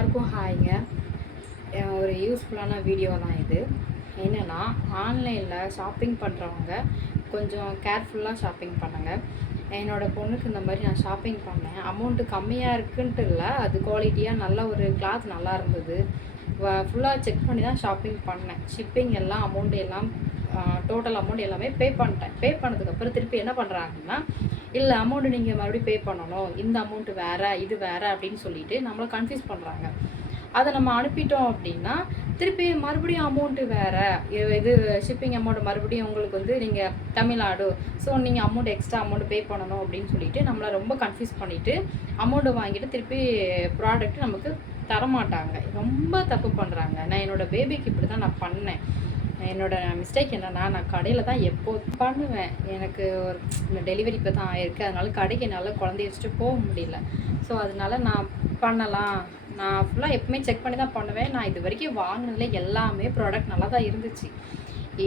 எல்லாருக்கும் ஹாய்ங்க. ஒரு யூஸ்ஃபுல்லான வீடியோ தான் இது. என்னென்னா, ஆன்லைனில் ஷாப்பிங் பண்ணுறவங்க கொஞ்சம் கேர்ஃபுல்லாக ஷாப்பிங் பண்ணுங்கள். என்னோடய பொண்ணுக்கு இந்த மாதிரி நான் ஷாப்பிங் பண்ணேன். அமௌண்ட்டு கம்மியாக இருக்குன்ட்டு இல்லை, அது குவாலிட்டியாக நல்ல ஒரு கிளாத் நல்லா இருந்தது. ஃபுல்லாக செக் பண்ணி தான் ஷாப்பிங் பண்ணேன். ஷிப்பிங் எல்லாம் அமௌண்ட் எல்லாம் டோட்டல் அமௌண்ட் எல்லாமே பே பண்ணிட்டேன். பே பண்ணதுக்கப்புறம் திருப்பி என்ன பண்ணுறாங்கன்னா, இல்லை அமௌண்ட்டு நீங்கள் மறுபடியும் பே பண்ணணும், இந்த அமௌண்ட்டு வேறு இது வேறு அப்படின்னு சொல்லிட்டு நம்மளை கன்ஃபியூஸ் பண்ணுறாங்க. அதை நம்ம அனுப்பிட்டோம் அப்படின்னா திருப்பி மறுபடியும் அமௌண்ட்டு வேறு, இது ஷிப்பிங் அமௌண்ட் மறுபடியும் உங்களுக்கு வந்து நீங்கள் தமிழ்நாடு, ஸோ நீங்கள் அமௌண்ட் எக்ஸ்ட்ரா அமௌண்ட் பே பண்ணணும் அப்படின்னு சொல்லிட்டு நம்மளை ரொம்ப கன்ஃபியூஸ் பண்ணிவிட்டு அமௌண்ட்டு வாங்கிட்டு திருப்பி ப்ராடக்ட் நமக்கு தரமாட்டாங்க. ரொம்ப தப்பு பண்ணுறாங்க. நான் என்னோடய பேபிக்கு இப்படி தான் நான் பண்ணேன். என்னோடய மிஸ்டேக் என்னென்னா, நான் கடையில் தான் எப்போ பண்ணுவேன். எனக்கு ஒரு டெலிவரி இப்போ தான் ஆகிருக்கு. அதனால கடைக்கு என்னால் குழந்தைய வச்சுட்டு போக முடியல. ஸோ அதனால நான் பண்ணலாம், நான் ஃபுல்லாக எப்பவுமே செக் பண்ணி தான் பண்ணுவேன். நான் இது வரைக்கும் வாங்கினதுல எல்லாமே ப்ராடக்ட் நல்லா தான் இருந்துச்சு.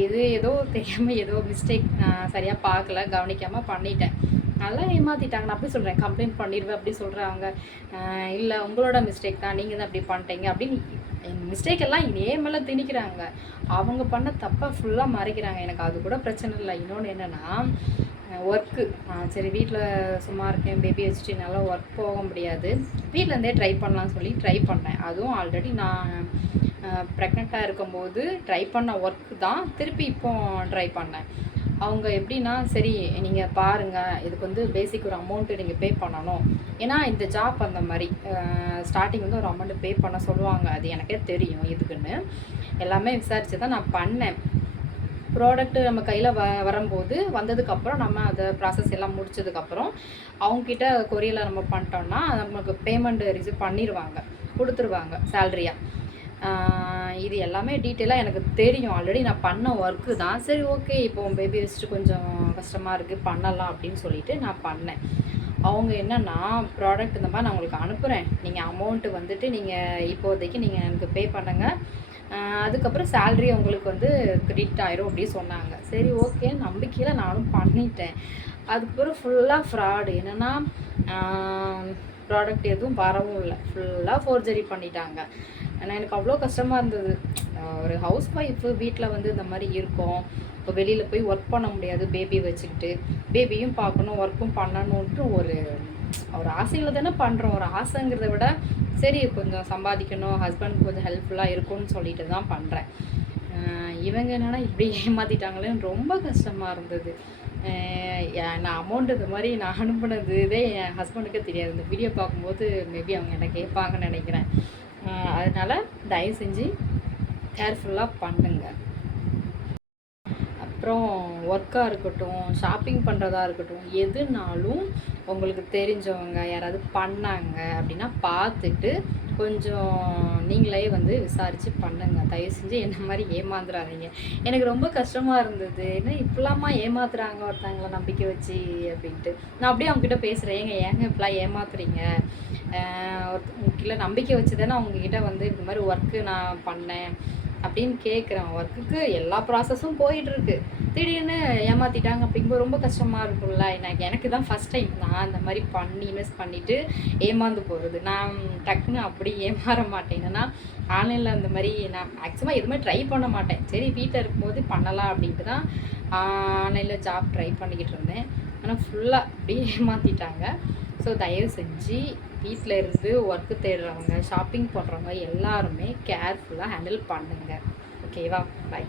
இது ஏதோ தெரியாமல் ஏதோ மிஸ்டேக் நான் சரியாக பார்க்கல, கவனிக்காமல் பண்ணிட்டேன். நல்லா ஏமாற்றிட்டாங்க. நான் அப்படி சொல்கிறேன், கம்ப்ளைண்ட் பண்ணிடுவேன் அப்படி சொல்கிறாங்க. இல்லை உங்களோட மிஸ்டேக் தான், நீங்கள் தான் அப்படி பண்ணிட்டீங்க அப்படின்னு மிஸ்டேக் எல்லாம் இதே மேலே திணிக்கிறாங்க. அவங்க பண்ண தப்பை ஃபுல்லாக மறைக்கிறாங்க. எனக்கு அது கூட பிரச்சனை இல்லை. இன்னொன்று என்னென்னா, ஒர்க்கு சரி வீட்டில் சும்மா இருக்கேன், பேபி வச்சுட்டு என்னால் ஒர்க் போக முடியாது, வீட்டிலேருந்தே ட்ரை பண்ணலான்னு சொல்லி ட்ரை பண்ணேன். அதுவும் ஆல்ரெடி நான் ப்ரெக்னெண்ட்டாக இருக்கும்போது ட்ரை பண்ண ஒர்க்கு தான் திருப்பி இப்போ ட்ரை பண்ணேன். அவங்க எப்படின்னா, சரி நீங்கள் பாருங்கள், இதுக்கு வந்து பேசிக் ஒரு அமௌண்ட்டு நீங்கள் பே பண்ணணும். ஏன்னா இந்த ஜாப் அந்த மாதிரி ஸ்டார்டிங் வந்து ஒரு அமௌண்ட்டு பே பண்ண சொல்லுவாங்க. அது எனக்கே தெரியும் எதுக்குன்னு. எல்லாமே விசாரித்து தான் நான் பண்ணேன். ப்ராடக்ட்டு நம்ம கையில் வரும்போது வந்ததுக்கப்புறம் நம்ம அதை ப்ராசஸ் எல்லாம் முடிச்சதுக்கப்புறம் அவங்கக்கிட்ட கொரியரில் நம்ம பண்ணிட்டோம்னா நமக்கு பேமெண்ட் ரிசீவ் பண்ணிடுவாங்க, கொடுத்துருவாங்க சேல்ரியாக. இது எல்லாமே டீட்டெயிலாக எனக்கு தெரியும். ஆல்ரெடி நான் பண்ண ஒர்க்கு தான். சரி ஓகே, இப்போ பேபி வச்சுட்டு கொஞ்சம் கஷ்டமாக இருக்குது, பண்ணலாம் அப்படின்னு சொல்லிட்டு நான் பண்ணேன். அவங்க என்னென்னா, ப்ராடக்ட் இந்த மாதிரி நான் உங்களுக்கு அனுப்புகிறேன், நீங்கள் அமௌண்ட்டு வந்துட்டு நீங்கள் இப்போதைக்கு நீங்கள் எனக்கு பே பண்ணுங்கள், அதுக்கப்புறம் சேல்ரி உங்களுக்கு வந்து கிரெடிட் ஆயிரும் அப்படின்னு சொன்னாங்க. சரி ஓகே, நம்பிக்கையில் நானும் பண்ணிட்டேன். அதுக்கப்புறம் ஃபுல்லாக ஃப்ராடு. என்னென்னா, ப்ராடக்ட் எதுவும் வரவும் இல்லை, ஃபுல்லாக ஃபோர்ஜரி பண்ணிட்டாங்க. ஆனால் எனக்கு அவ்வளோ கஷ்டமாக இருந்தது. ஒரு ஹவுஸ் ஒய்ஃபு வீட்டில் வந்து இந்த மாதிரி இருக்கோம், இப்போ வெளியில் போய் ஒர்க் பண்ண முடியாது, பேபி வச்சுக்கிட்டு பேபியும் பார்க்கணும், ஒர்க்கும் பண்ணணுன்ட்டு ஒரு ஆசையில் தானே பண்ணுறோம். ஒரு ஆசைங்கிறத விட சரி கொஞ்சம் சம்பாதிக்கணும், ஹஸ்பண்ட் கொஞ்சம் ஹெல்ப்ஃபுல்லாக இருக்கும்னு சொல்லிட்டு தான் பண்ணுறேன். இவங்க என்னென்னா இப்படி ஏமாற்றிட்டாங்களேன்னு ரொம்ப கஷ்டமாக இருந்தது. நான் அமௌண்ட் இந்த மாதிரி நான் அனுப்புனது இதே என் ஹஸ்பண்டுக்கே தெரியாது. இந்த வீடியோ பார்க்கும்போது மேபி அவங்க என்ன கேட்பாங்கன்னு நினைக்கிறேன். அதனால் தயவு செஞ்சு கேர்ஃபுல்லாக பண்ணுங்கள். அப்புறம் ஒர்க்காக இருக்கட்டும், ஷாப்பிங் பண்ணுறதா இருக்கட்டும், எதுனாலும் உங்களுக்கு தெரிஞ்சவங்க யாராவது பண்ணாங்க அப்படின்னா பார்த்துட்டு கொஞ்சம் நீங்களே வந்து விசாரித்து பண்ணுங்கள். தயவு செஞ்சு என்ன மாதிரி ஏமாந்துடாதீங்க. எனக்கு ரொம்ப கஷ்டமாக இருந்தது, என்ன இப்படிலாமா ஏமாத்துறாங்க ஒருத்தவங்களை நம்பிக்கை வச்சு அப்படின்ட்டு. நான் அப்படியே அவங்ககிட்ட பேசுகிறேன், ஏங்க இப்படிலாம் ஏமாத்துறீங்க, ஒருத்தவங்கக்கிட்ட நம்பிக்கை வச்சு தானே அவங்கக்கிட்ட வந்து இந்த மாதிரி ஒர்க்கு நான் பண்ணேன் அப்படின்னு கேட்குறேன். ஒர்க்குக்கு எல்லா ப்ராசஸும் போயிட்டுருக்கு, திடீர்னு ஏமாற்றிட்டாங்க அப்படிங்கும்போது ரொம்ப கஷ்டமாக இருக்கும்ல. எனக்கு தான் ஃபஸ்ட் டைம் நான் இந்த மாதிரி பண்ணி இன்வெஸ்ட் பண்ணிவிட்டு ஏமாந்து போகிறது. நான் டக்குன்னு அப்படி ஏமாற மாட்டேன். என்னென்னா, ஆன்லைனில் அந்த மாதிரி நான் மேக்ஸிமம் எதுவுமே ட்ரை பண்ண மாட்டேன். சரி வீட்டில் இருக்கும்போது பண்ணலாம் அப்படின்ட்டு தான் ஆன்லைனில் ஜாப் ட்ரை பண்ணிக்கிட்டு இருந்தேன். ஆனால் ஃபுல்லாக அப்படியே ஏமாற்றிட்டாங்க. ஸோ தயவு செஞ்சு வீட்டில் இருந்து ஒர்க்கு தேடுறவங்க, ஷாப்பிங் பண்ணுறவங்க எல்லாருமே கேர்ஃபுல்லாக ஹேண்டில் பண்ணுங்கள். ஓகேவா? பாய்.